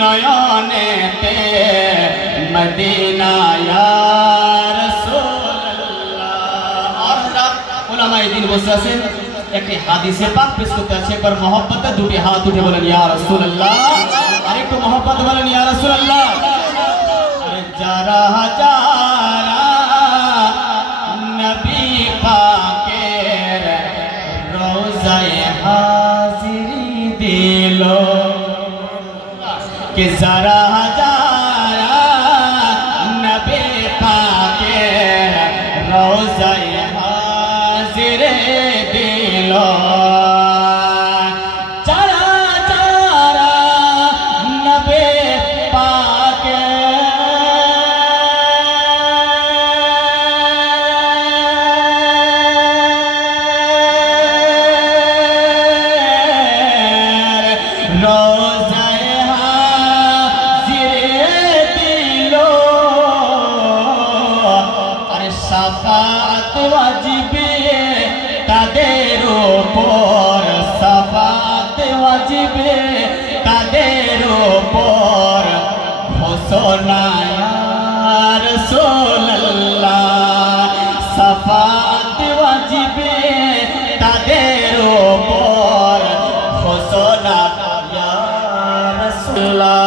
নয়নেতে মদিনা ইয়া রাসূলুল্লাহ। আর উলামায়ে দ্বীন বসে আছেন, একটি হাদিসে পাক পেশ করতে আছে, একবার মহব্বতে দুটি হাত উঠে বলেন ইয়া রাসূলুল্লাহ, আরেকটু মহব্বত বলেন ইয়া রাসূলুল্লাহ। আরে যারা যারা নবী পাকের রওজায়ে হাজিরি দিল, कि जरा जारा नबी पाके रोज़ाए हाज़िर दिलो, जरा जारा नबी पाके रोज़ाए সাফাত ওয়াজিবে তাদের উপর, সাফাত ওয়াজিবে তাদের উপর, ঘোষণা ইয়া রাসূলুল্লাহ, সাফাত ওয়াজিবে তাদের উপর, ঘোষণা ইয়া রাসূলুল্লাহ।